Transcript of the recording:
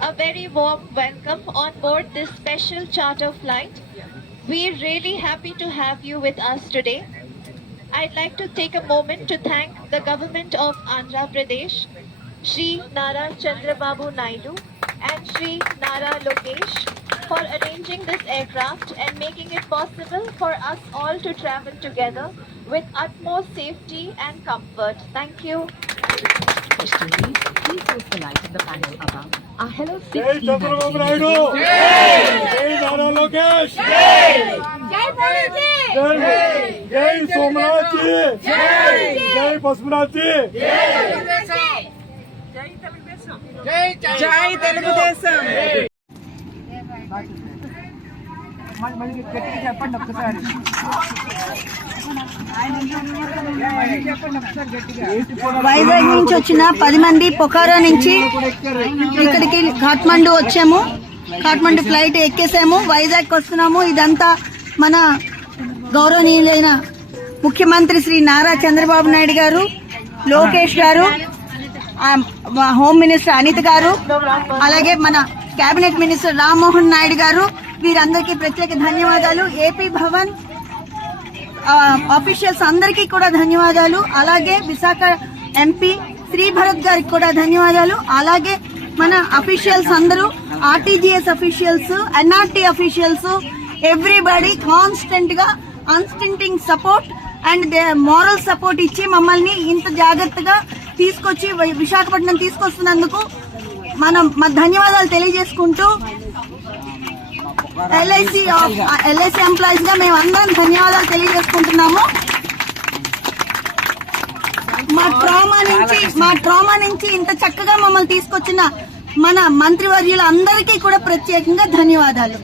a very warm welcome on board this special charter flight. We're really happy to have you with us today. I'd like to take a moment to thank the government of Andhra Pradesh, Shri Nara Chandrababu Naidu and Shri Nara Lokesh for arranging this aircraft and making it possible for us all to travel together with utmost safety and comfort. Thank you. Questioning, please hold the light of the panel above. Our Hello Jai 6 Chandrababu Naidu! Jai Nara Lokesh! Jai Somnath ji! Jai Pasmanath ji! జై తెలుగుదేశం. చెప్పండి ఒక్కసారి. వైజాగ్ నుంచి వచ్చిన 10 మంది పొఖారా నుంచి ఇక్కడికి కాఠ్మండు వచ్చాము. Kathmandu flight ఎక్కేసాము, Vizag వస్తున్నాము. ఇదంతా మన గౌరవనీయులైన ముఖ్యమంత్రి శ్రీ నారా చంద్రబాబు నాయుడు గారు, లోకేష్ గారు, హోమ్ మినిస్టర్ అనిత్ గారు, అలాగే మన కేబినెట్ మినిస్టర్ రామ్మోహన్ నాయుడు గారు, వీరందరికీ ప్రత్యేక ధన్యవాదాలు. ఏపీ భవన్ ఆఫీషియల్స్ అందరికీ కూడా ధన్యవాదాలు. అలాగే విశాఖ ఎంపీ శ్రీ భరత్ గారికి కూడా ధన్యవాదాలు. అలాగే మన అఫీషియల్స్ అందరూ, RTGS officials, NRT officials, everybody constant గా unstinting support and moral support ఇచ్చి మమ్మల్ని ఇంత జాగ్రత్తగా తీసుకొచ్చి విశాఖపట్నం తీసుకొస్తున్నందుకు మనం ధన్యవాదాలు తెలియజేసుకుంటూ ఎల్ఐసి ఎంప్లాయీస్ గా మేము అందరం ధన్యవాదాలు తెలియజేసుకుంటున్నాము. మా ట్రామా నుంచి ఇంత చక్కగా మమ్మల్ని తీసుకొచ్చిన మన మంత్రివర్యులందరికీ కూడా ప్రత్యేకంగా ధన్యవాదాలు.